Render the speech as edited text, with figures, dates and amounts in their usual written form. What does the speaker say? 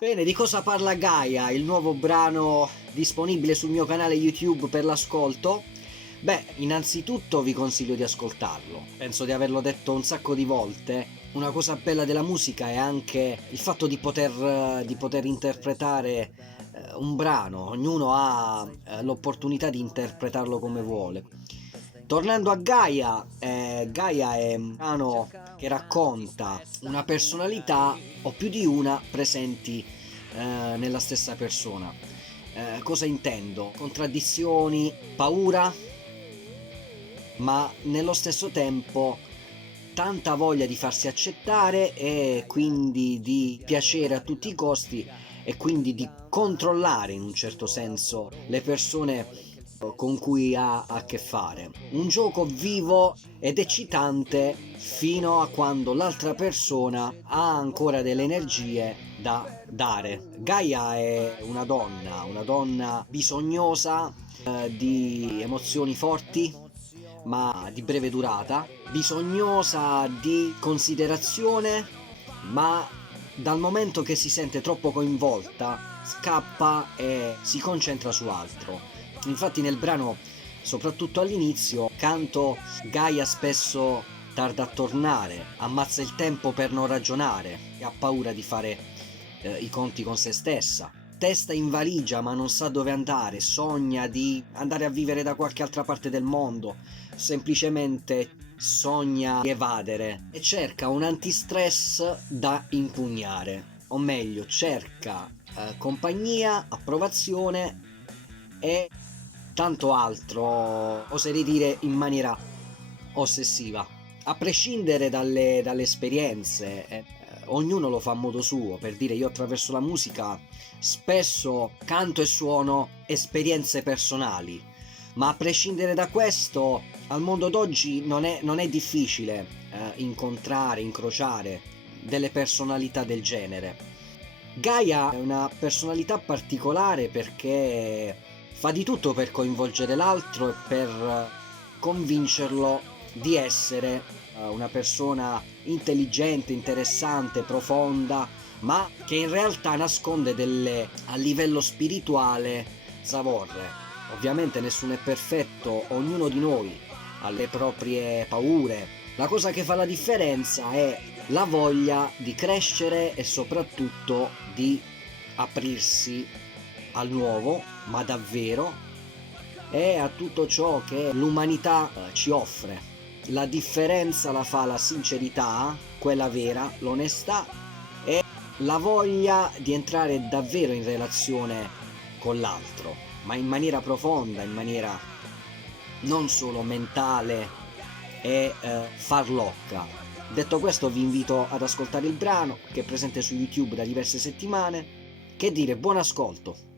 Bene, di cosa parla Gaia, il nuovo brano disponibile sul mio canale YouTube per l'ascolto? Beh, innanzitutto vi consiglio di ascoltarlo. Penso di averlo detto un sacco di volte. Una cosa bella della musica è anche il fatto di poter interpretare un brano. Ognuno ha l'opportunità di interpretarlo come vuole. Tornando a Gaia, Gaia è un brano che racconta una personalità o più di una presenti nella stessa persona. Cosa intendo? Contraddizioni, paura, ma nello stesso tempo tanta voglia di farsi accettare e quindi di piacere a tutti i costi e quindi di controllare in un certo senso le persone con cui ha a che fare. Un gioco vivo ed eccitante fino a quando l'altra persona ha ancora delle energie da dare. Gaia è una donna bisognosa di emozioni forti ma di breve durata, bisognosa di considerazione, ma dal momento che si sente troppo coinvolta scappa e si concentra su altro. Infatti nel brano, soprattutto all'inizio, canto Gaia spesso tarda a tornare, ammazza il tempo per non ragionare e ha paura di fare i conti con se stessa. Testa in valigia ma non sa dove andare, sogna di andare a vivere da qualche altra parte del mondo, semplicemente sogna di evadere e cerca un antistress da impugnare, o meglio cerca compagnia, approvazione e tanto altro, oserei dire in maniera ossessiva. A prescindere dalle esperienze, ognuno lo fa a modo suo. Per dire, io attraverso la musica spesso canto e suono esperienze personali, ma a prescindere da questo, al mondo d'oggi non è difficile incontrare, incrociare delle personalità del genere. Gaia è una personalità particolare perché fa di tutto per coinvolgere l'altro e per convincerlo di essere una persona intelligente, interessante, profonda, ma che in realtà nasconde a livello spirituale zavorre. Ovviamente nessuno è perfetto, ognuno di noi ha le proprie paure. La cosa che fa la differenza è la voglia di crescere e soprattutto di aprirsi al nuovo, ma davvero, e a tutto ciò che l'umanità ci offre. La differenza la fa la sincerità, quella vera, l'onestà e la voglia di entrare davvero in relazione con l'altro, ma in maniera profonda, in maniera non solo mentale e farlocca. Detto questo, vi invito ad ascoltare il brano che è presente su YouTube da diverse settimane. Che dire, buon ascolto!